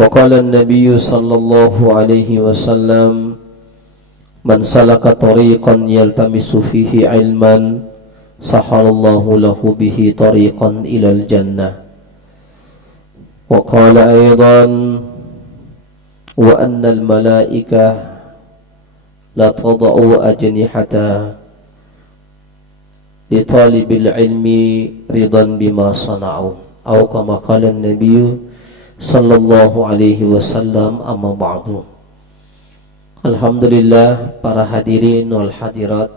وقال النبي صلى الله عليه وسلم من سلك طريقا يلتمس فيه علما سهل الله له به طريقا إلى الجنة. وقال أيضا وأن الملائكة لا تضع أجنحتها لطالب العلم رضا بما صنعوا أو كما قال النبي صلى الله عليه وسلم. أما بعد. Alhamdulillah, para hadirin wal hadirat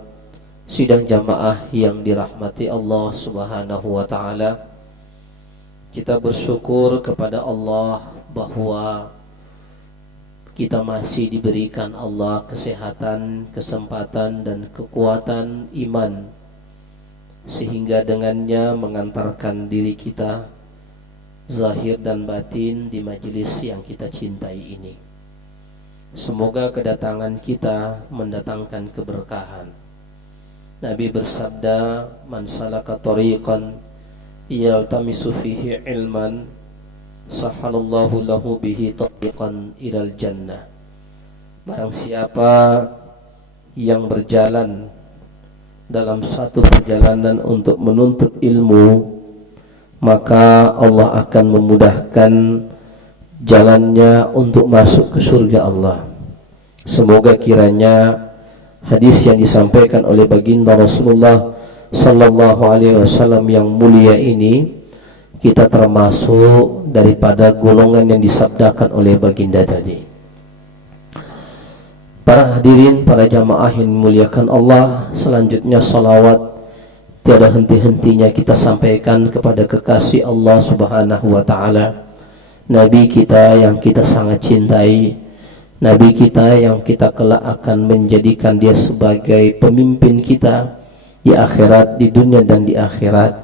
sidang jamaah yang dirahmati Allah Subhanahu wa taala. Kita bersyukur kepada Allah bahwa kita masih diberikan Allah kesehatan, kesempatan dan kekuatan iman, sehingga dengannya mengantarkan diri kita zahir dan batin di majelis yang kita cintai ini. Semoga kedatangan kita mendatangkan keberkahan. Nabi bersabda, "Man salaka tariqan yaltamisu fihi ilman, sahalallahu lahu bihi tariqan ilal jannah." Barang siapa yang berjalan dalam satu perjalanan untuk menuntut ilmu, maka Allah akan memudahkan jalannya untuk masuk ke surga Allah. Semoga kiranya hadis yang disampaikan oleh baginda Rasulullah sallallahu alaihi wasallam yang mulia ini, kita termasuk daripada golongan yang disabdakan oleh baginda tadi. Para hadirin, para jamaah yang dimuliakan Allah, selanjutnya salawat tiada henti-hentinya kita sampaikan kepada kekasih Allah Subhanahu wa taala, Nabi kita yang kita sangat cintai, Nabi kita yang kita kelak akan menjadikan dia sebagai pemimpin kita di akhirat, di dunia dan di akhirat,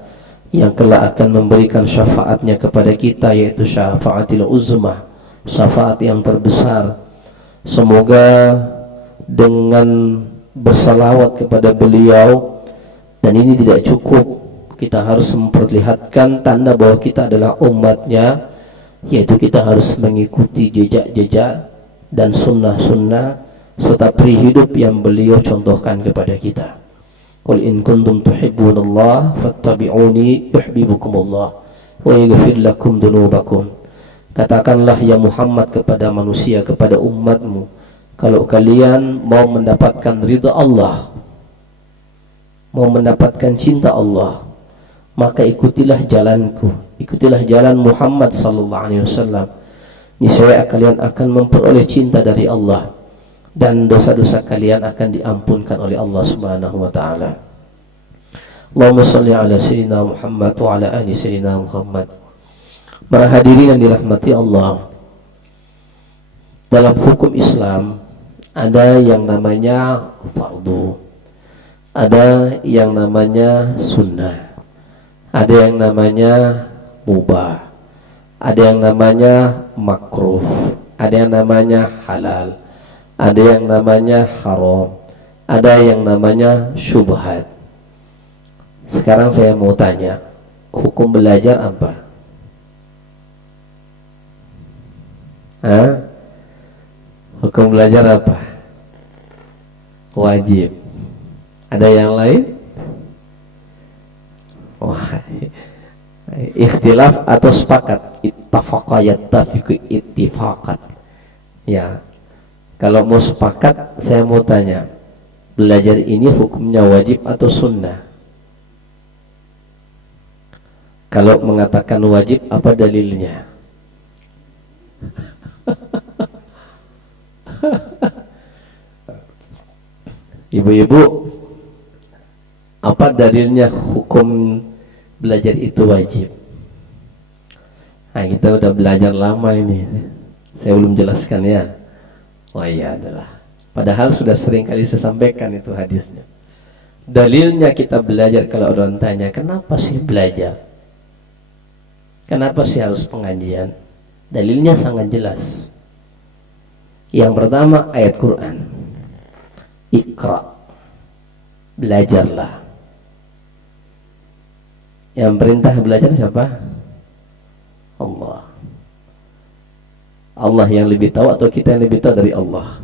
yang kelak akan memberikan syafaatnya kepada kita, yaitu syafaatil uzmah, syafaat yang terbesar. Semoga dengan bersalawat kepada beliau, dan ini tidak cukup, kita harus memperlihatkan tanda bahwa kita adalah umatnya, yaitu kita harus mengikuti jejak-jejak dan sunnah-sunnah serta pri hidup yang beliau contohkan kepada kita. Qul in kuntum tuhibbunallah fattabi'uni yuhibbukumullah wa yaghfir lakum dunubakum. Katakanlah ya Muhammad kepada manusia, kepada umatmu, kalau kalian mau mendapatkan ridha Allah, mau mendapatkan cinta Allah, maka ikutilah jalanku, ikutilah jalan Muhammad sallallahu alaihi wasallam. Niscaya kalian akan memperoleh cinta dari Allah dan dosa-dosa kalian akan diampunkan oleh Allah Subhanahu wa taala. Allahumma shalli ala sayyidina Muhammad wa ala ali sayyidina Muhammad. Para hadirin yang dirahmati Allah, dalam hukum Islam ada yang namanya fardu, ada yang namanya sunnah, ada yang namanya mubah, ada yang namanya makruh, ada yang namanya halal, ada yang namanya haram, ada yang namanya syubhat. Sekarang saya mau tanya, hukum belajar apa? Hah? Hukum belajar apa? Wajib. Ada yang lain? Wah, ikhtilaf atau sepakat? Ittafaqa yattafiqu ittifaqat. Ya. Kalau mau sepakat, saya mau tanya, belajar ini hukumnya wajib atau sunnah? Kalau mengatakan wajib, apa dalilnya? Ibu-ibu, apa dalilnya hukum belajar itu wajib? Nah, kita udah belajar lama ini, saya belum jelaskan ya. Oh iya, adalah. Padahal sudah sering kali saya sampaikan itu hadisnya. Dalilnya kita belajar, kalau orang tanya, kenapa sih belajar? Kenapa sih harus pengajian? Dalilnya sangat jelas. Yang pertama, ayat Quran. Iqra, belajarlah. Yang perintah belajar siapa? Allah. Allah yang lebih tahu atau kita yang lebih tahu dari Allah?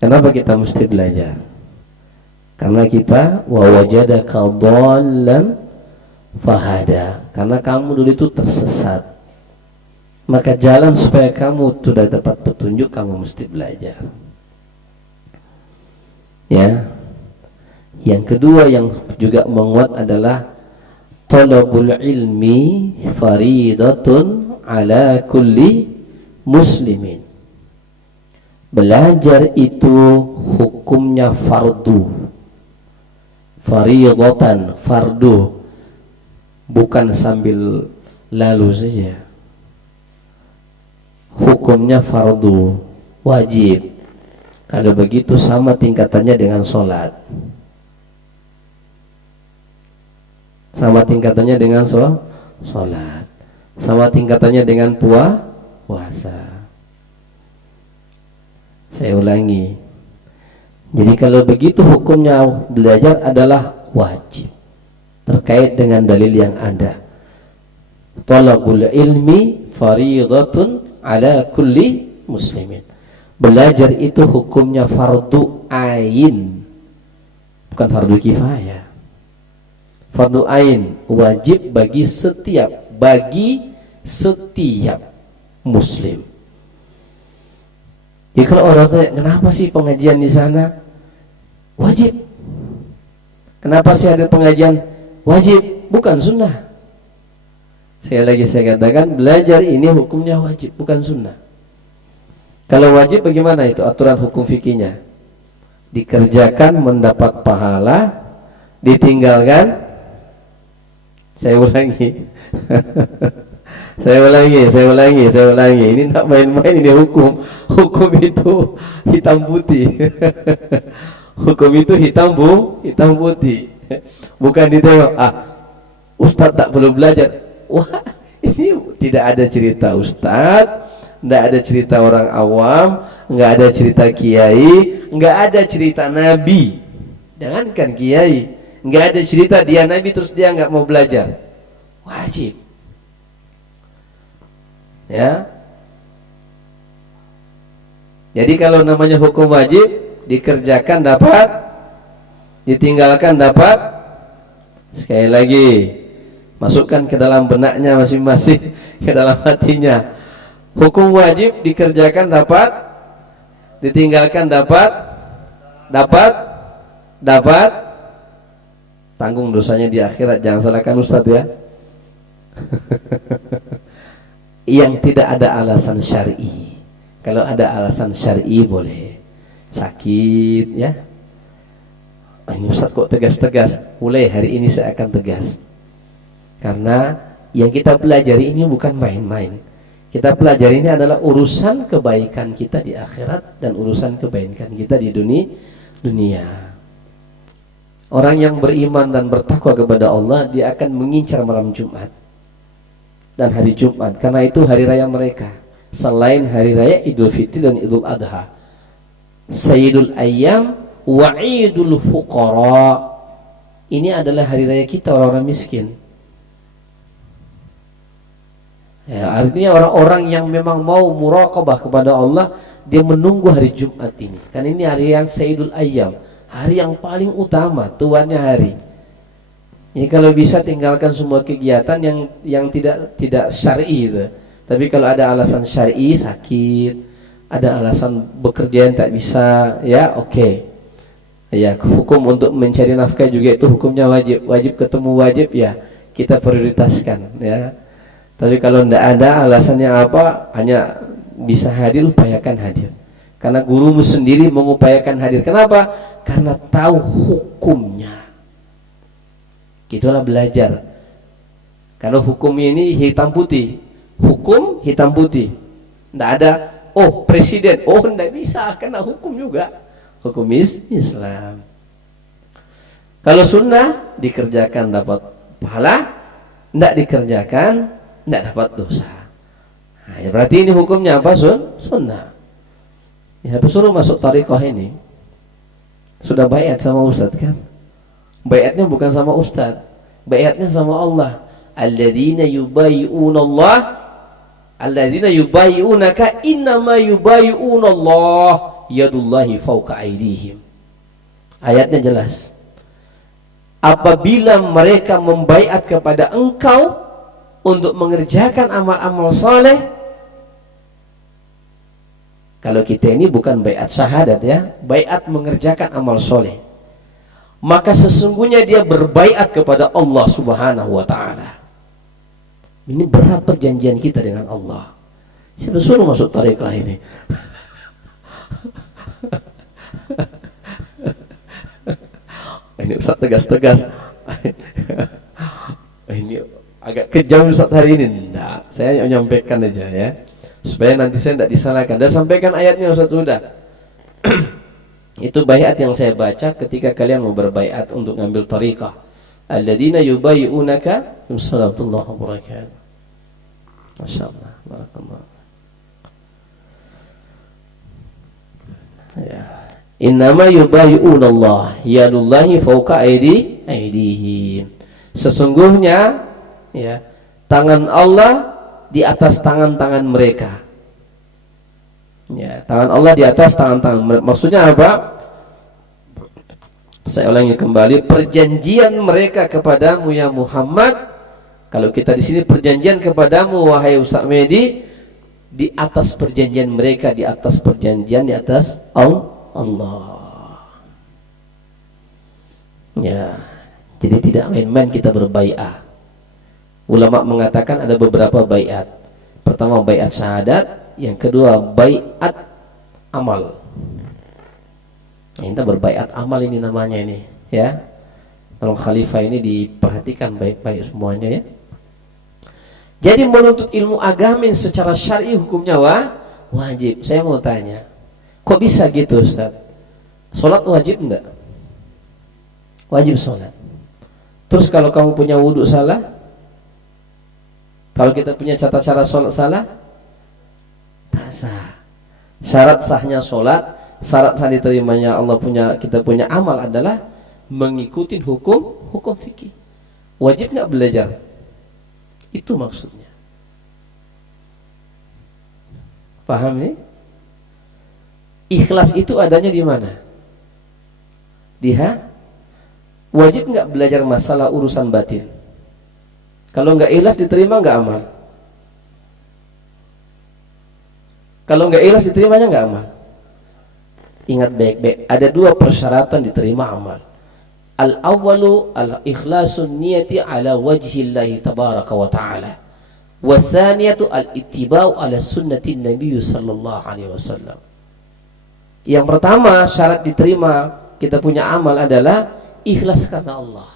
Kenapa kita mesti belajar? Karena kita wa wajadaka dhallan fahada. Karena kamu dulu itu tersesat. Maka jalan supaya kamu sudah dapat petunjuk, kamu mesti belajar. Ya. Yang kedua yang juga menguat adalah talabul ilmi faridatun ala kulli muslimin. Belajar itu hukumnya fardu. Faridatan, fardu. Bukan sambil lalu saja. Hukumnya fardu, wajib. Kalau begitu sama tingkatannya dengan sholat. Sama tingkatannya dengan sholat. Sama tingkatannya dengan puasa. Saya ulangi. Jadi kalau begitu hukumnya belajar adalah wajib. Terkait dengan dalil yang ada. Talabul ilmi faridatun ala kulli muslimin. Belajar itu hukumnya fardu ain, bukan fardu kifayah. Fardu ain, wajib bagi setiap muslim. Jadi kalau orang tanya, kenapa sih pengajian di sana? Wajib. Kenapa sih ada pengajian? Wajib, bukan sunnah. Saya katakan, belajar ini hukumnya wajib, bukan sunnah. Kalau wajib bagaimana itu aturan hukum fikihnya? Dikerjakan mendapat pahala, ditinggalkan. Saya ulangi. Saya ulangi. Ini tak main-main, ini hukum. Hukum itu hitam putih. Hukum itu hitam putih. Bukan ditengok, Ustaz tak perlu belajar. Wah, ini tidak ada cerita Ustaz, tidak ada cerita orang awam, nggak ada cerita kiai, nggak ada cerita nabi. Jangankan kiai, nggak ada cerita dia nabi terus dia nggak mau belajar. Wajib. Ya. Jadi kalau namanya hukum wajib, dikerjakan dapat, ditinggalkan dapat. Sekali lagi, masukkan ke dalam benaknya masing-masing, ke dalam hatinya. Hukum wajib dikerjakan dapat, ditinggalkan dapat. Tanggung dosanya di akhirat. Jangan salahkan Ustadz ya. Yang tidak ada alasan syar'i. Kalau ada alasan syar'i boleh. Sakit ya. Ini Ustaz kok tegas-tegas. Mulai hari ini saya akan tegas. Karena yang kita pelajari ini bukan main-main. Kita pelajari ini adalah urusan kebaikan kita di akhirat dan urusan kebaikan kita di dunia. Orang yang beriman dan bertakwa kepada Allah, dia akan mengincar malam Jumat dan hari Jumat, karena itu hari raya mereka. Selain hari raya Idul Fitri dan Idul Adha, Sayyidul Ayyam wa Idul Fuqara, ini adalah hari raya kita orang-orang miskin. Ya, artinya orang-orang yang memang mau muraqabah kepada Allah, dia menunggu hari Jumat ini. Kan ini hari yang Sayyidul Ayyam, hari yang paling utama, tuannya hari. Ini kalau bisa tinggalkan semua kegiatan yang tidak syar'i itu. Tapi kalau ada alasan syar'i, sakit, ada alasan bekerja yang tak bisa, ya oke. Ya, hukum untuk mencari nafkah juga itu hukumnya wajib ketemu wajib ya, kita prioritaskan ya. Tapi kalau tidak ada alasannya apa, hanya bisa hadir, upayakan hadir. Karena gurumu sendiri mengupayakan hadir. Kenapa? Karena tahu hukumnya. Itulah belajar. Karena hukumnya ini hitam putih. Hukum hitam putih. Tidak ada, oh presiden, oh tidak bisa, karena hukum juga. Hukum Islam. Kalau sunnah dikerjakan dapat pahala, tidak dikerjakan tidak dapat dosa. Nah, ya berarti ini hukumnya apa? Sunnah. Ya suruh masuk tariqah ini. Sudah baiat sama Ustadz kan? Baiatnya bukan sama Ustadz, baiatnya sama Allah. Alladzina yubayyi'una Allah Alladzina yubayyi'unaka innama yubayyi'unallah yadullahi fawqa aydihim. Ayatnya jelas. Apabila mereka membaiat kepada engkau untuk mengerjakan amal-amal soleh, kalau kita ini bukan baiat syahadat ya, baiat mengerjakan amal soleh, maka sesungguhnya dia berbaiat kepada Allah Subhanahu wa ta'ala. Ini berat perjanjian kita dengan Allah. Siapa suruh masuk tarekah ini? Ini Ustaz tegas-tegas. Ini agak kejam Ustaz hari ini. Enggak, saya menyampaikan aja ya, supaya nanti saya tidak disalahkan. Dan sampaikan ayatnya Ustaz sudah. Itu baiat yang saya baca ketika kalian mau berbaiat untuk ngambil tariqah. Alladzina yubayyi'unaka warahmatullahi wabarakatuh. Masyaallah, barakallah. Ya. Innama yubayyi'unallah yadullahi fawqa aydihim. Sesungguhnya ya, tangan Allah di atas tangan-tangan mereka. Ya, tangan Allah di atas tangan-tangan mereka. Maksudnya apa? Saya ulangi kembali, perjanjian mereka kepadamu ya Muhammad. Kalau kita di sini perjanjian kepadamu wahai Ustaz Mehdi, di atas perjanjian mereka, di atas perjanjian di atas Allah. Ya, jadi tidak main-main kita berbaiat. Ulama mengatakan ada beberapa baiat. Pertama baiat syahadat, yang kedua baiat amal. Kita berbaiat amal ini namanya ini, ya. Kalau khalifah ini diperhatikan baik-baik semuanya ya. Jadi menuntut ilmu agama secara syar'i hukumnya wajib. Saya mau tanya, kok bisa gitu Ustaz? Sholat wajib enggak? Wajib sholat. Terus kalau kamu punya wudhu salah, kalau kita punya tata cara sholat salah, tak sah. Syarat sahnya sholat, syarat sah diterimanya kita punya amal adalah mengikuti hukum fikih. Wajib nggak belajar? Itu maksudnya. Paham nih? Ikhlas itu adanya di mana? Wajib nggak belajar masalah urusan batin? Kalau nggak ikhlas diterima nggak amal? Kalau nggak ikhlas diterimanya nggak amal? Ingat baik-baik, ada dua persyaratan diterima amal. Al-awwalu al-ikhlasun niyati ala wajhillahi tabaraka wa ta'ala. Wa thaniyatu al-ittiba'u ala sunnati Nabi sallallahu alaihi wasallam. Yang pertama syarat diterima kita punya amal adalah ikhlas karena Allah.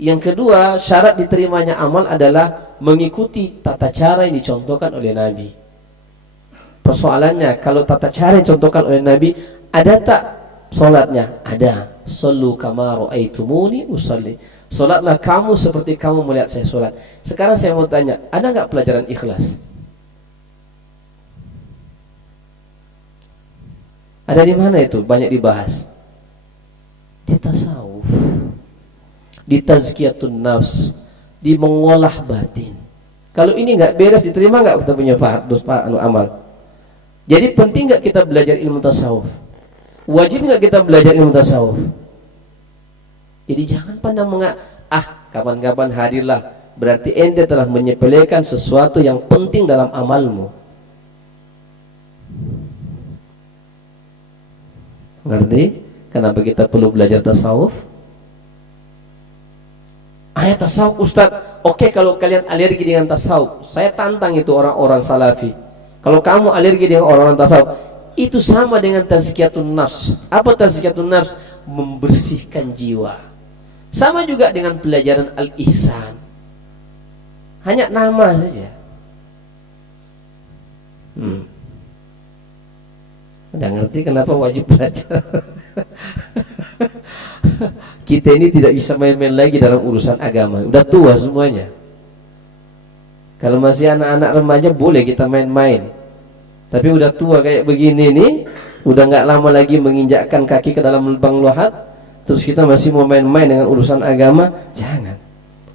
Yang kedua syarat diterimanya amal adalah mengikuti tata cara yang dicontohkan oleh Nabi. Persoalannya, kalau tata cara yang dicontohkan oleh Nabi, ada tak sholatnya? Ada. Sallu kama ra'aitumuni usalli. Sholatlah kamu seperti kamu melihat saya sholat. Sekarang saya mau tanya, ada nggak pelajaran ikhlas? Ada di mana itu? Banyak dibahas. Di tasawuf, di tazkiyatun nafs, di mengolah batin. Kalau ini nggak beres, diterima nggak kita punya amal? Jadi penting nggak kita belajar ilmu tasawuf? Wajib nggak kita belajar ilmu tasawuf? Jadi jangan pandang kapan-kapan hadirlah, berarti ente telah menyepelekan sesuatu yang penting dalam amalmu. Ngerti? Kenapa kita perlu belajar tasawuf? Ayat tasawuf Ustaz. Oke, kalau kalian alergi dengan tasawuf, saya tantang itu orang-orang salafi. Kalau kamu alergi dengan orang-orang tasawuf, itu sama dengan tazkiyatun nafs. Apa tazkiyatun nafs? Membersihkan jiwa. Sama juga dengan pelajaran al-ihsan. Hanya nama saja. Udah ngerti kenapa wajib belajar? Kita ini tidak bisa main-main lagi dalam urusan agama. Udah tua semuanya. Kalau masih anak-anak remaja boleh kita main-main. Tapi udah tua kayak begini nih, udah nggak lama lagi menginjakkan kaki ke dalam lubang lahat, terus kita masih mau main-main dengan urusan agama. Jangan.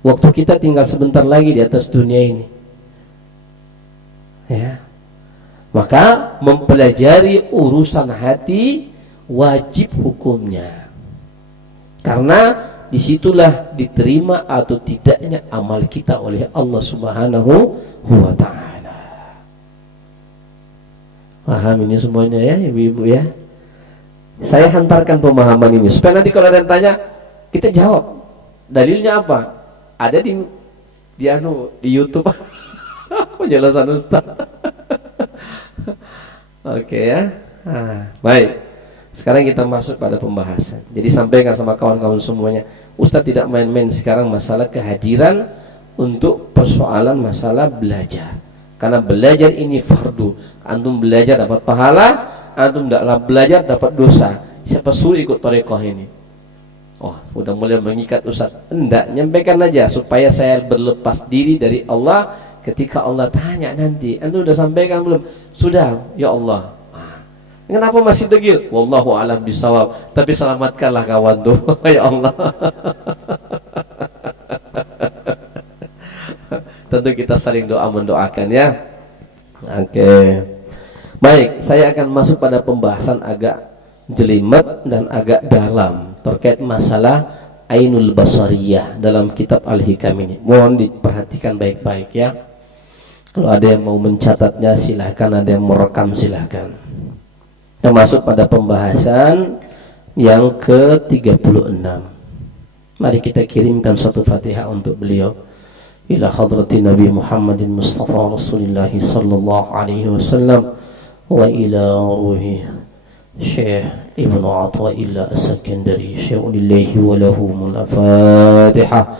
Waktu kita tinggal sebentar lagi di atas dunia ini. Ya. Maka mempelajari urusan hati wajib hukumnya. Karena disitulah diterima atau tidaknya amal kita oleh Allah Subhanahu wa ta'ala. Paham ini semuanya ya ibu-ibu ya. Saya hantarkan pemahaman ini supaya nanti kalau ada yang tanya kita jawab. Dalilnya apa? Ada di YouTube. Penjelasan Ustaz. Oke ya. Baik. Sekarang kita masuk pada pembahasan. Jadi sampaikan sama kawan-kawan semuanya, Ustaz tidak main-main sekarang masalah kehadiran untuk persoalan masalah belajar. Karena belajar ini fardu. Antum belajar dapat pahala, antum tidaklah belajar dapat dosa. Siapa suruh ikut thariqah ini? Oh, udah mulai mengikat Ustaz. Enggak, nyampaikan aja supaya saya berlepas diri dari Allah ketika Allah tanya nanti. Antum udah sampaikan belum? Sudah, ya Allah. Kenapa masih degil? Wallahu a'lam bisawab. Tapi selamatkanlah kawan tuh. Ya Allah. Tentu kita saling doa mendoakan ya. Oke. Baik, saya akan masuk pada pembahasan agak jelimet dan agak dalam terkait masalah Ainul Basariyah dalam kitab Al-Hikam ini. Mohon diperhatikan baik-baik ya. Kalau ada yang mau mencatatnya silahkan, ada yang merekam silahkan. Kita masuk pada pembahasan yang ke-36. Mari kita kirimkan satu Fatihah untuk beliau. Ila hadrati Nabi Muhammadin Mustafa Rasulullah sallallahu alaihi wasallam wa ila ruhi Syekh Ibnu Athaillah As-Sakandari syai'ulillahi wa lahumul Fatihah.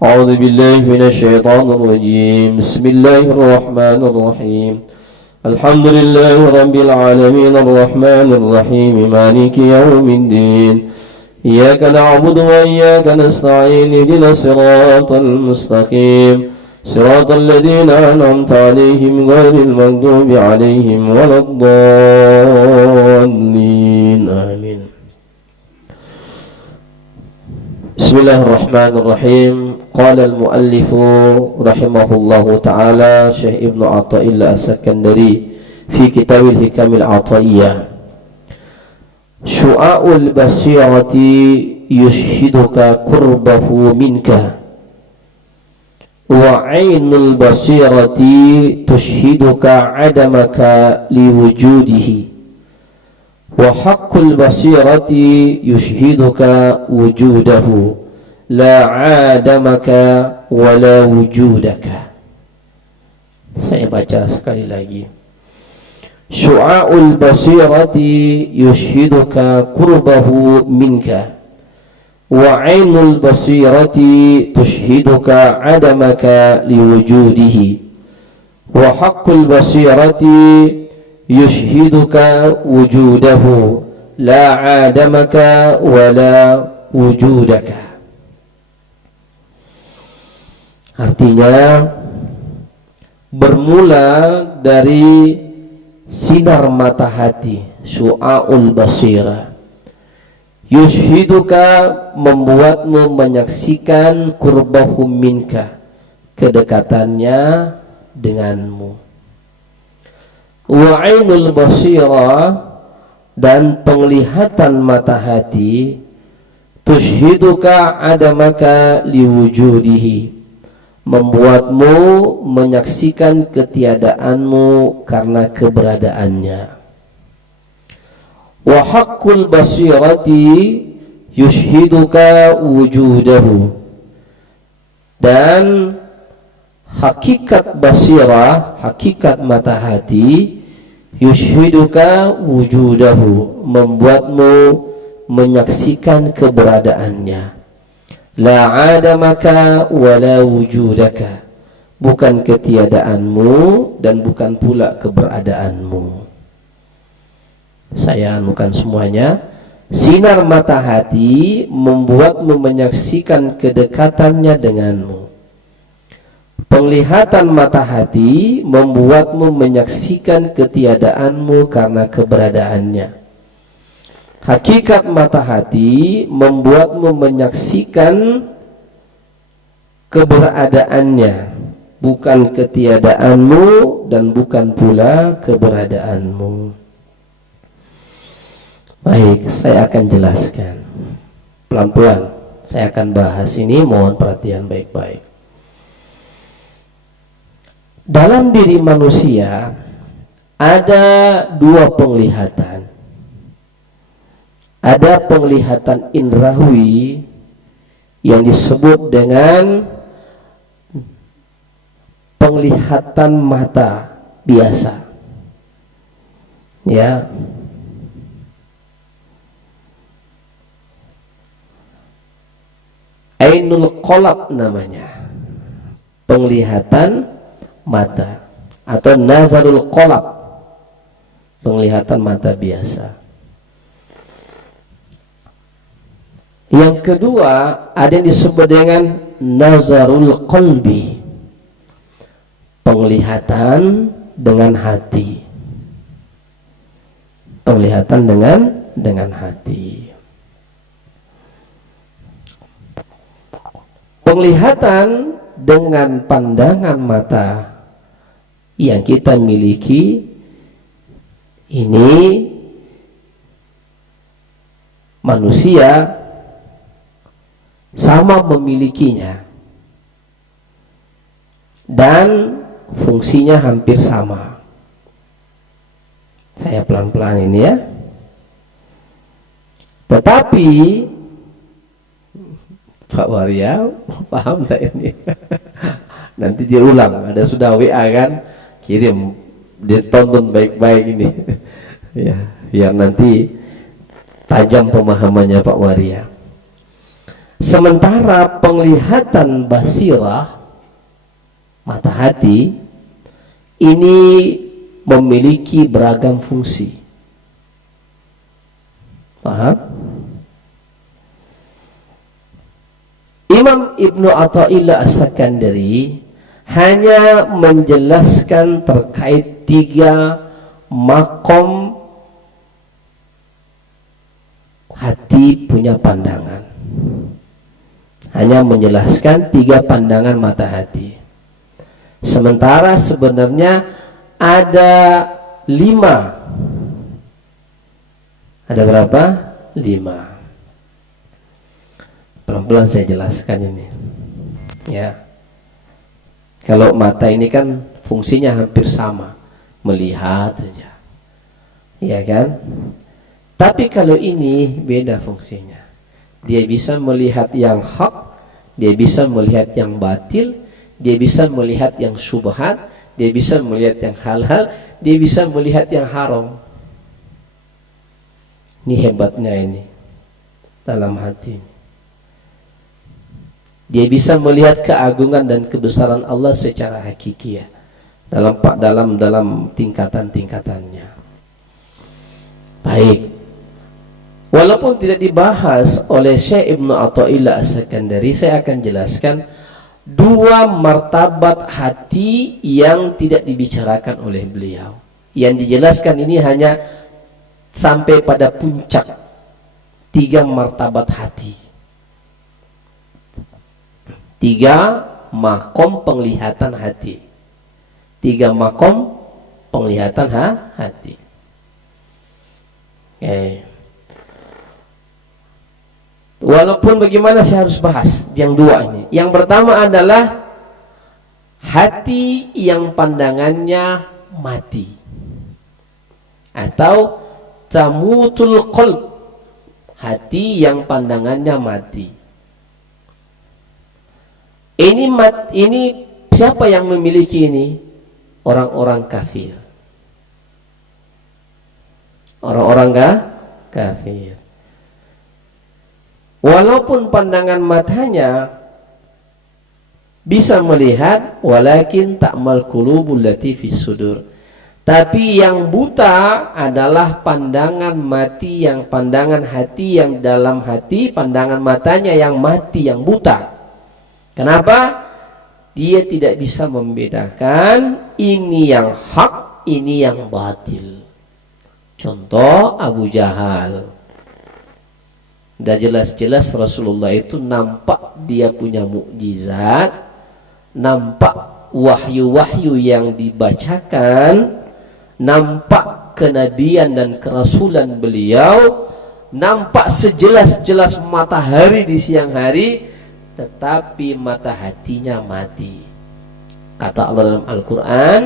A'udzu billahi minasy syaithanir rajim. Bismillahirrahmanirrahim. الحمد لله رب العالمين الرحمن الرحيم مالك يوم الدين إياك نعبد وإياك نستعين اهدنا الصراط المستقيم صراط الذين أنعمت عليهم غير المغضوب عليهم ولا الضالين آمين. بسم الله الرحمن الرحيم. قال المؤلف رحمه الله تعالى شيخ ابن عطائillah As-Sakandari في كتاب الحكم العطائية شعاع البصيرة يشهدك قربه منك وعين البصيرة تشهدك عدمك لوجوده وحق البصيرة يشهدك وجوده لا عادمك ولا وجودك. Saya baca sekali lagi. Syu'a'ul basirati yushhiduka qurbahu minka wa 'ainul basirati tushhiduka 'adamaka liwujudihi wa haqqul basirati yushhiduka wujudahu la 'adamaka wala wujudaka. Artinya bermula dari sinar mata hati, syu'a'ul basira. Yushhiduka membuatmu menyaksikan qurbahum minka, kedekatannya denganmu. Wa 'ainul basira dan penglihatan mata hati, tushhiduka adamaka liwujudihi, membuatmu menyaksikan ketiadaanmu karena keberadaannya. Wa haqqul basirati yushhiduka wujudahu, dan hakikat basirah, hakikat mata hati, yushhiduka wujudahu, membuatmu menyaksikan keberadaannya. La adamaka wala wujudaka, bukan ketiadaanmu dan bukan pula keberadaanmu. Saya anukan semuanya. Sinar mata hati membuatmu menyaksikan kedekatannya denganmu. Penglihatan mata hati membuatmu menyaksikan ketiadaanmu karena keberadaannya. Hakikat mata hati membuatmu menyaksikan keberadaannya. bukan ketiadaanmu dan bukan pula keberadaanmu. Baik, saya akan jelaskan pelan-pelan. Saya akan bahas ini, mohon perhatian baik-baik. Dalam diri manusia ada dua penglihatan. Ada penglihatan indrawi yang disebut dengan penglihatan mata biasa. Ya. Ainul qalb namanya. Penglihatan mata atau nazarul qalb. Penglihatan mata biasa. Yang kedua ada yang disebut dengan nazarul qalbi. Penglihatan dengan hati. Penglihatan dengan hati. Penglihatan dengan pandangan mata yang kita miliki ini manusia sama memilikinya dan fungsinya hampir sama. Saya pelan-pelan ini ya. Tetapi Pak Waria paham tak ini? Nanti dia ulang, ada sudah WA kan, kirim, dia tonton baik-baik ini ya, biar nanti tajam pemahamannya Pak Waria. Sementara penglihatan basirah, mata hati, ini memiliki beragam fungsi. Paham? Imam Ibnu Athaillah As-Sakandari hanya menjelaskan terkait 3 makom hati punya pandangan. Hanya menjelaskan 3 pandangan mata hati. Sementara sebenarnya ada 5. Ada berapa? 5. Pelan-pelan saya jelaskan ini ya. Kalau mata ini kan fungsinya hampir sama, melihat aja ya kan. Tapi kalau ini beda fungsinya. Dia bisa melihat yang hak, dia bisa melihat yang batil, dia bisa melihat yang syubhat, dia bisa melihat yang halal, dia bisa melihat yang haram. Ini hebatnya ini dalam hati. Dia bisa melihat keagungan dan kebesaran Allah secara hakiki ya, dalam tingkatan-tingkatannya. Baik. Walaupun tidak dibahas oleh Syekh Ibnu Athaillah As-Sakandari, saya akan jelaskan 2 martabat hati yang tidak dibicarakan oleh beliau. Yang dijelaskan ini hanya sampai pada puncak 3 martabat hati. 3 makom penglihatan hati. 3 makom penglihatan hati. Walaupun bagaimana saya harus bahas yang 2 ini. Yang pertama adalah hati yang pandangannya mati, atau tamutul qalb, hati yang pandangannya mati. Ini siapa yang memiliki ini? Orang-orang kafir. Orang-orang kafir. Walaupun pandangan matanya bisa melihat, walakin ta'mal qulubul lati fis sudur. Tapi yang buta adalah pandangan mati, yang pandangan hati yang dalam hati, pandangan matanya yang mati, yang buta. Kenapa? Dia tidak bisa membedakan ini yang hak, ini yang batil. Contoh Abu Jahal. Udah jelas-jelas Rasulullah itu nampak dia punya mukjizat, nampak wahyu-wahyu yang dibacakan, nampak kenabian dan kerasulan beliau, nampak sejelas-jelas matahari di siang hari, tetapi mata hatinya mati. Kata Allah dalam Al-Quran,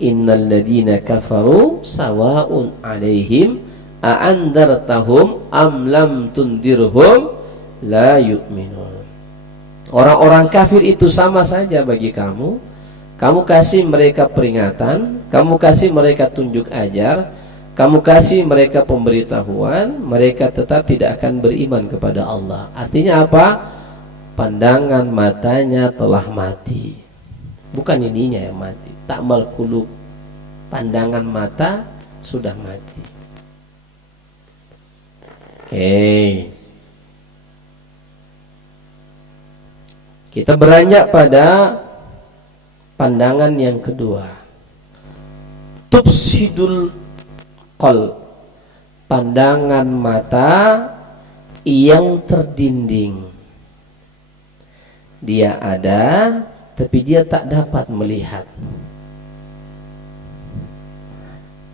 innal ladzina kafaru sawa'un alaihim a'andartahum am lam tundirhum la yu'minun. Orang-orang kafir itu sama saja bagi kamu. Kamu kasih mereka peringatan, kamu kasih mereka tunjuk ajar, kamu kasih mereka pemberitahuan, mereka tetap tidak akan beriman kepada Allah. Artinya apa? Pandangan matanya telah mati. Bukan ininya yang mati, ta'mal qulub. Pandangan mata sudah mati. Oke. Kita beranjak pada pandangan yang kedua. Tufsidul qalb. Pandangan mata yang terdinding. Dia ada, tapi dia tak dapat melihat.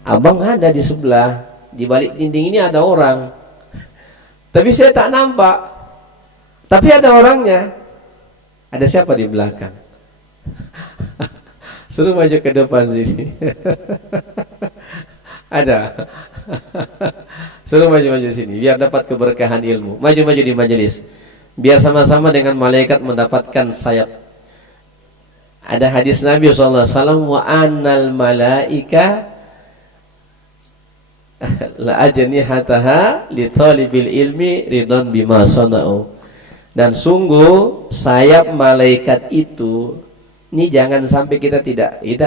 Abang ada di sebelah, di balik dinding ini ada orang, tapi saya tak nampak. Tapi ada orangnya. Ada siapa di belakang? Suruh maju ke depan sini. Ada. Suruh maju-maju sini biar dapat keberkahan ilmu. Maju-maju di majelis. Biar sama-sama dengan malaikat mendapatkan sayap. Ada hadis Nabi SAW, wa annal malaika la ajnihataha li talibil ilmi ridwan bima sana'u. Dan sungguh sayap malaikat itu, ini jangan sampai kita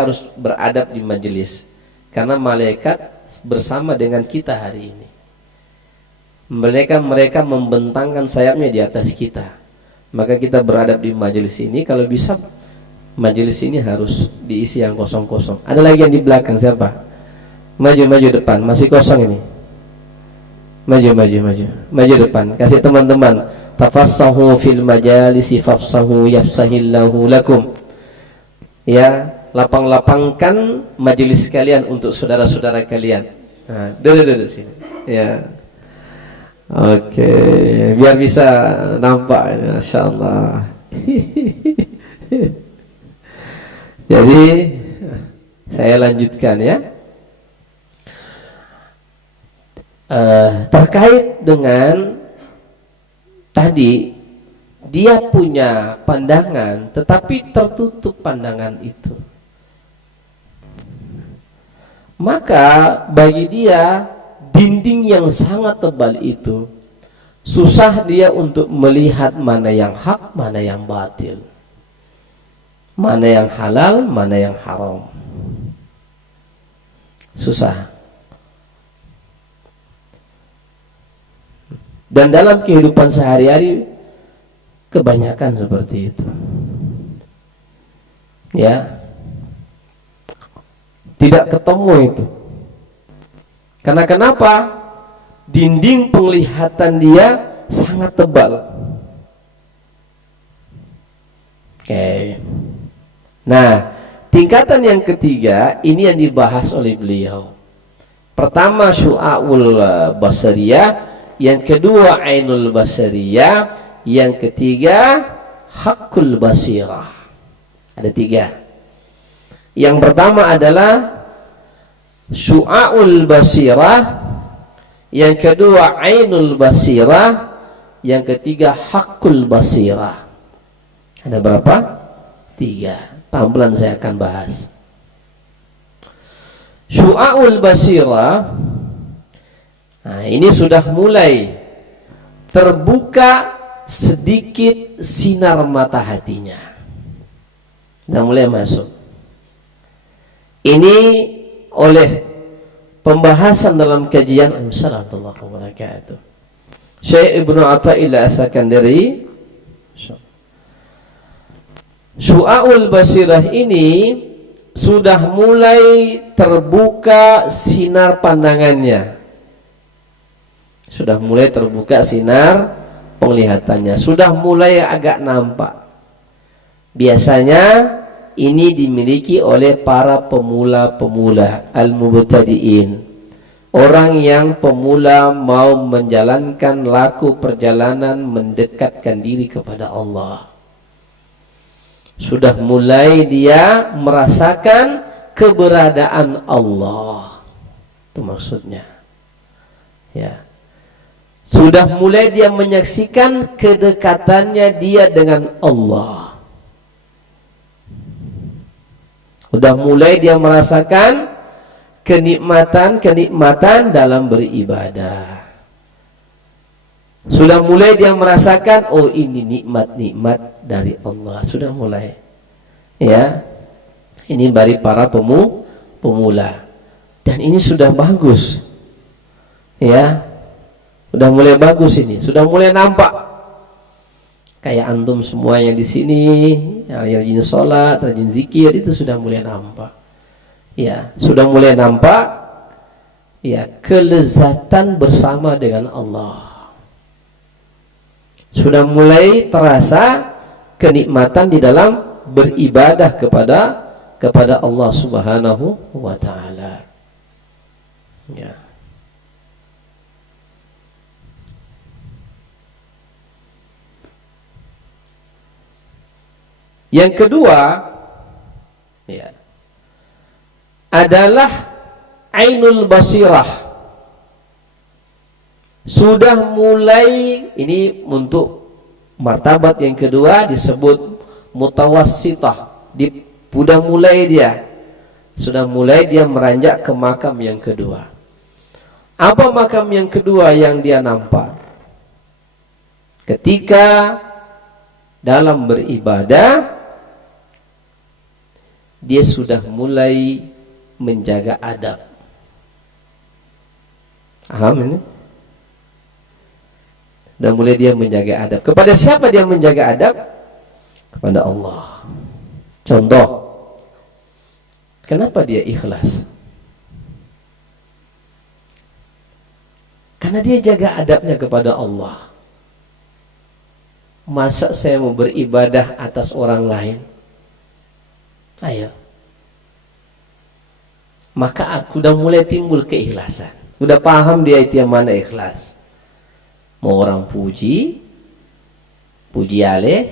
harus beradab di majelis, karena malaikat bersama dengan kita hari ini. Mereka membentangkan sayapnya di atas kita. Maka kita beradab di majelis ini. Kalau bisa majelis ini harus diisi yang kosong-kosong. Ada lagi yang di belakang, siapa? Maju depan, masih kosong ini. Maju depan. Kasih teman-teman, tafassahu fil majalisi fafsahu yafsahillahu lakum. Ya, lapang-lapangkan majelis kalian untuk saudara-saudara kalian. Nah, duduk sini. Ya. Oke, biar bisa nampak, Masya Allah. Jadi saya lanjutkan ya. Terkait dengan tadi, dia punya pandangan tetapi tertutup pandangan itu. Maka bagi dia dinding yang sangat tebal itu, susah dia untuk melihat mana yang hak, mana yang batil, mana yang halal, mana yang haram. Susah. Dan dalam kehidupan sehari-hari kebanyakan seperti itu. Ya. Tidak ketemu itu. Karena kenapa? Dinding penglihatan dia sangat tebal. Oke. Nah, tingkatan yang ketiga ini yang dibahas oleh beliau. Pertama syu'aul basariyah, yang kedua ainul basariyah, yang ketiga hakul basirah. Ada tiga. Yang pertama adalah syu'aul basirah, yang kedua ainul basirah, yang ketiga hakul basirah. Ada berapa? Tiga. Pelan-pelan saya akan bahas. Syu'aul basirah, nah ini sudah mulai terbuka sedikit sinar mata hatinya. Sudah mulai masuk. Ini oleh pembahasan dalam kajian Assalamualaikum warahmatullahi wabarakatuh Syekh Ibnu Athaillah As-Sakandari. Syu'aul basirah ini sudah mulai terbuka sinar pandangannya, sudah mulai terbuka sinar penglihatannya, sudah mulai agak nampak. Biasanya ini dimiliki oleh para pemula-pemula al-mubtadi'in, orang yang pemula mau menjalankan laku perjalanan mendekatkan diri kepada Allah. Sudah mulai dia merasakan keberadaan Allah, itu maksudnya ya. Sudah mulai dia menyaksikan kedekatannya dia dengan Allah. Sudah mulai dia merasakan kenikmatan dalam beribadah. Sudah mulai dia merasakan, oh ini nikmat-nikmat dari Allah. Sudah mulai. Ya. Ini dari para pemula. Dan ini sudah bagus. Ya. Sudah mulai bagus ini, sudah mulai nampak. Kayak antum semua yang di sini, yang rajin sholat, rajin zikir, itu sudah mulai nampak. Ya, sudah mulai nampak. Ya, kelezatan bersama dengan Allah. Sudah mulai terasa kenikmatan di dalam beribadah kepada Allah Subhanahu wa taala. Ya. Yang kedua ya, adalah ainul basirah. Sudah mulai, ini untuk martabat yang kedua disebut mutawassitah. Sudah mulai dia meranjak ke makam yang kedua. Apa makam yang kedua yang dia nampak? Ketika dalam beribadah dia sudah mulai menjaga adab. Paham ini? Dan mulai dia menjaga adab. Kepada siapa dia menjaga adab? Kepada Allah. Contoh, kenapa dia ikhlas? Karena dia jaga adabnya kepada Allah. Masa saya mau beribadah atas orang lain? Ayo. Maka aku udah mulai timbul keikhlasan. Udah paham dia itu yang mana ikhlas. Mau orang puji aleh,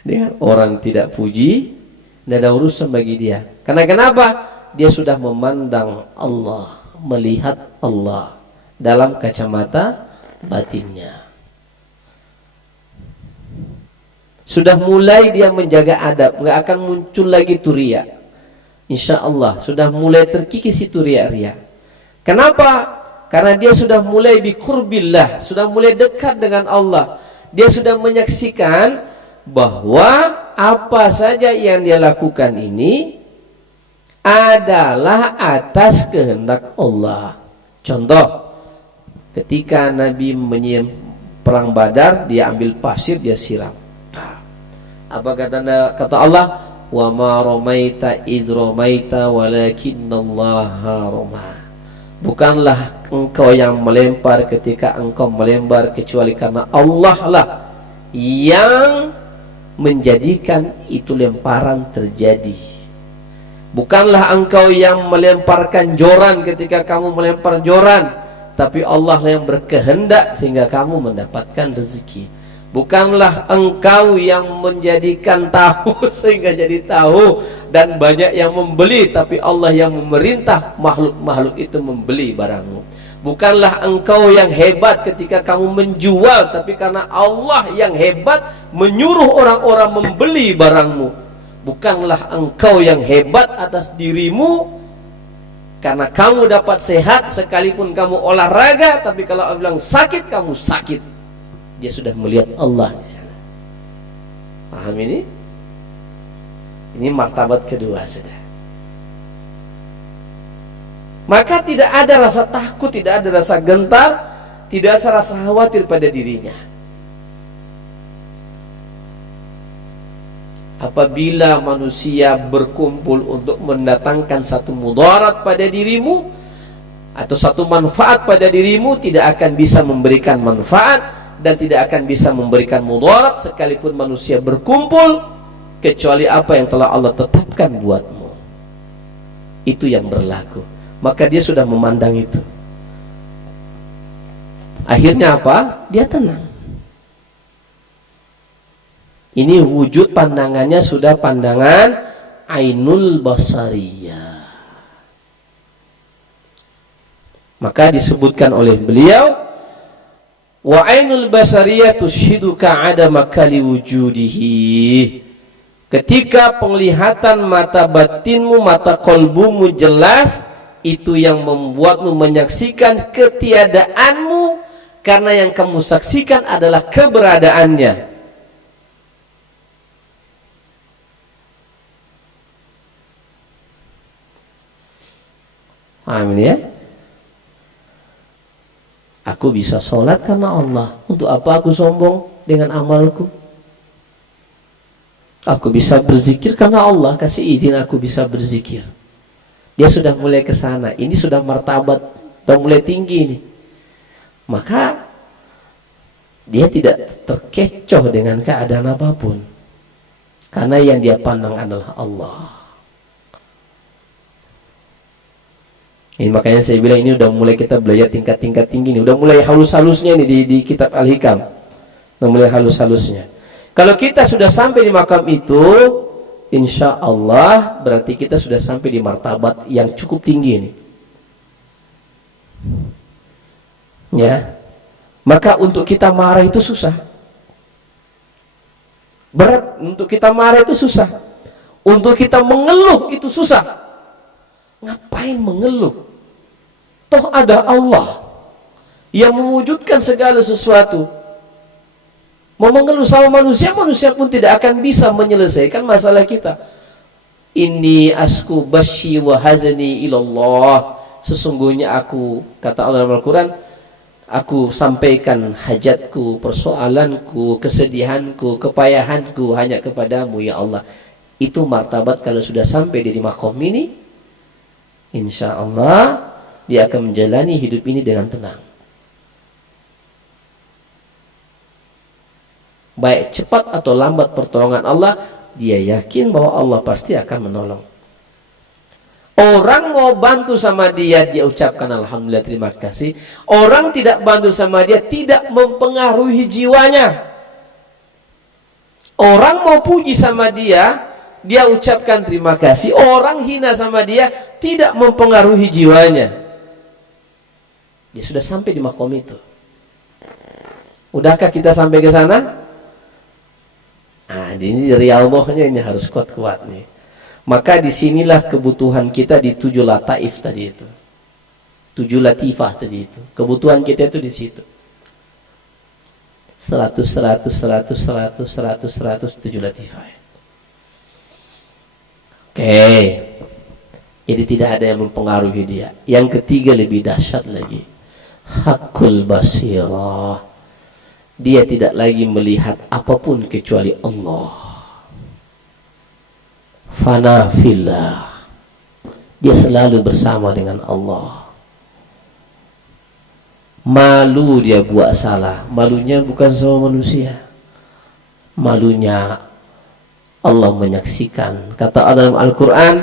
dengan orang tidak puji, tidak ada urusan bagi dia. Karena kenapa? Dia sudah memandang Allah, melihat Allah dalam kacamata batinnya. Sudah mulai dia menjaga adab, nggak akan muncul lagi itu riya. Insya Allah sudah mulai terkikis itu riya. Kenapa? Karena dia sudah mulai biqurbillah, sudah mulai dekat dengan Allah. Dia sudah menyaksikan bahwa apa saja yang dia lakukan ini adalah atas kehendak Allah. Contoh, ketika Nabi menyiram perang Badar, dia ambil pasir, dia siram. Apa kata Allah? Wa ma ramaita idz ramaita walakinallaha rama. Bukanlah engkau yang melempar ketika engkau melempar, kecuali karena Allah lah yang menjadikan itu lemparan terjadi. Bukanlah engkau yang melemparkan joran ketika kamu melempar joran, tapi Allah yang berkehendak sehingga kamu mendapatkan rezeki. Bukanlah engkau yang menjadikan tahu sehingga jadi tahu dan banyak yang membeli, tapi Allah yang memerintah makhluk-makhluk itu membeli barangmu. Bukanlah engkau yang hebat ketika kamu menjual, tapi karena Allah yang hebat menyuruh orang-orang membeli barangmu. Bukanlah engkau yang hebat atas dirimu karena kamu dapat sehat sekalipun kamu olahraga, tapi kalau Allah bilang sakit, kamu sakit. Dia sudah melihat Allah di sana. Paham ini? Ini martabat kedua sudah. Maka tidak ada rasa takut, tidak ada rasa gentar, tidak ada rasa khawatir pada dirinya. Apabila manusia berkumpul untuk mendatangkan satu mudarat pada dirimu atau satu manfaat pada dirimu, tidak akan bisa memberikan manfaat dan tidak akan bisa memberikan mudarat sekalipun manusia berkumpul kecuali apa yang telah Allah tetapkan buatmu. Itu yang berlaku. Maka dia sudah memandang itu. Akhirnya apa? Dia tenang. Ini wujud pandangannya sudah pandangan ainul basariyah. Maka disebutkan oleh beliau, wa ainul basariyah tushiduka adama kali wujudihi. Ketika penglihatan mata batinmu, mata kolbumu jelas, itu yang membuatmu menyaksikan ketiadaanmu, karena yang kamu saksikan adalah keberadaannya. Amin ya. Aku bisa sholat karena Allah. Untuk apa aku sombong dengan amalku? Aku bisa berzikir karena Allah kasih izin aku bisa berzikir. Dia sudah mulai ke sana. Ini sudah martabat, sudah mulai tinggi ini. Maka dia tidak terkecoh dengan keadaan apapun, karena yang dia pandang adalah Allah. Ini makanya saya bilang ini udah mulai kita belajar tingkat-tingkat tinggi ini. Udah mulai halus-halusnya ini di kitab Al-Hikam. Udah mulai halus-halusnya. Kalau kita sudah sampai di makam itu, insya Allah berarti kita sudah sampai di martabat yang cukup tinggi ini. Ya. Maka untuk kita marah itu susah. Berat untuk kita marah itu susah. Untuk kita mengeluh itu susah. Ngapain mengeluh? Toh ada Allah yang mewujudkan segala sesuatu. Mau mengeluh sama manusia, manusia pun tidak akan bisa menyelesaikan masalah kita. Inni asku bashi wa hazni ilallah. Sesungguhnya aku, kata Allah dalam Al-Quran, aku sampaikan hajatku, persoalanku, kesedihanku, kepayahanku hanya kepadamu ya Allah. Itu martabat kalau sudah sampai di makom ini, insya Allah dia akan menjalani hidup ini dengan tenang. Baik cepat atau lambat pertolongan Allah, dia yakin bahwa Allah pasti akan menolong. Orang mau bantu sama dia, dia ucapkan alhamdulillah terima kasih. Orang tidak bantu sama dia, tidak mempengaruhi jiwanya. Orang mau puji sama dia, dia ucapkan terima kasih. Orang hina sama dia, tidak mempengaruhi jiwanya. Dia sudah sampai di makom itu. Udahkah kita sampai ke sana? Nah, ini dari Allahnya ini harus kuat-kuat nih. Maka disinilah kebutuhan kita di 7 lataif tadi itu. 7 latifah tadi itu. Kebutuhan kita itu di situ. 100, 100, 100, 100, 100, 100, 7 latifah. Oke. Jadi tidak ada yang mempengaruhi dia. Yang ketiga lebih dahsyat lagi. Hakul basirah. Dia tidak lagi melihat apapun kecuali Allah. Fana fillah. Dia selalu bersama dengan Allah. Malu dia buat salah. Malunya bukan sama manusia. Malunya Allah menyaksikan. Kata Allah dalam Al-Quran,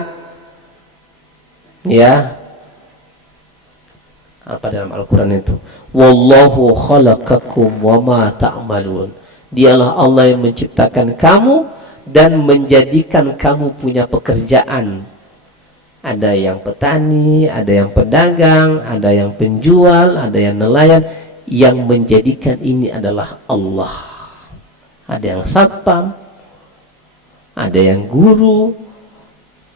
ya, apa dalam Al-Quran itu? Wallahu khalaqakum wa ma ta'malun. Dialah Allah yang menciptakan kamu dan menjadikan kamu punya pekerjaan. Ada yang petani, ada yang pedagang, ada yang penjual, ada yang nelayan. Yang menjadikan ini adalah Allah. Ada yang satpam, ada yang guru,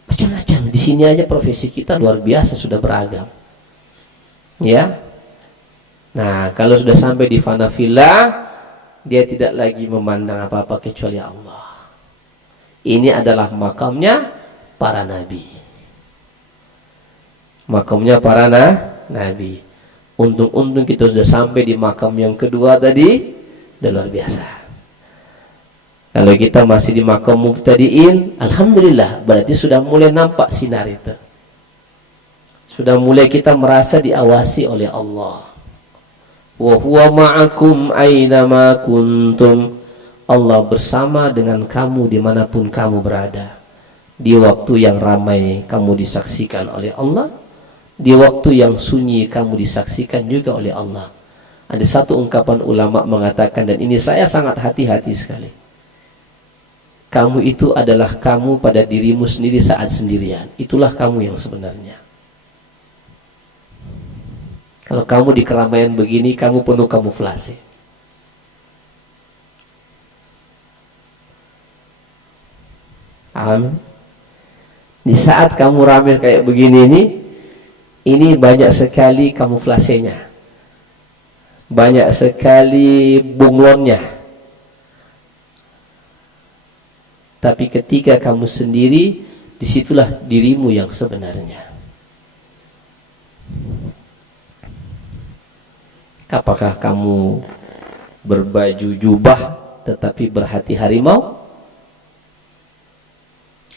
macam-macam. Di sini aja profesi kita luar biasa, sudah beragam. Ya. Nah, kalau sudah sampai di fanafillah, dia tidak lagi memandang apa-apa kecuali Allah. Ini adalah makamnya para nabi. Makamnya para nabi. Untung-untung kita sudah sampai di makam yang kedua tadi, udah luar biasa. Kalau kita masih di makam mubtadiin, alhamdulillah, berarti sudah mulai nampak sinar itu. Sudah mulai kita merasa diawasi oleh Allah. Wa huwa ma'akum aina ma kuntum. Allah bersama dengan kamu dimanapun kamu berada. Di waktu yang ramai kamu disaksikan oleh Allah, di waktu yang sunyi kamu disaksikan juga oleh Allah. Ada satu ungkapan ulama mengatakan, dan ini saya sangat hati-hati sekali, kamu itu adalah kamu pada dirimu sendiri saat sendirian. Itulah kamu yang sebenarnya. Kalau kamu di keramaian begini, kamu penuh kamuflase. Amin. Di saat kamu ramai kayak begini ini banyak sekali kamuflasenya, banyak sekali bunglonnya. Tapi ketika kamu sendiri, disitulah dirimu yang sebenarnya. Apakah kamu berbaju jubah tetapi berhati harimau?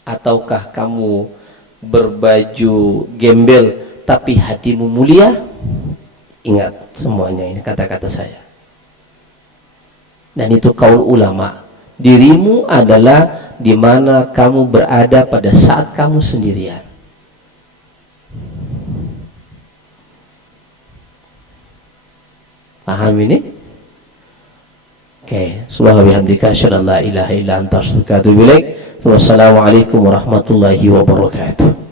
Ataukah kamu berbaju gembel tapi hatimu mulia? Ingat semuanya ini kata-kata saya. Dan itu kaul ulama. Dirimu adalah di mana kamu berada pada saat kamu sendirian. Paham ini? Oke, subhanallahi wa bihamdika asyhadu an la ilaha illa anta astaghfiruka wa atubu ilaik. Wassalamualaikum warahmatullahi wabarakatuh.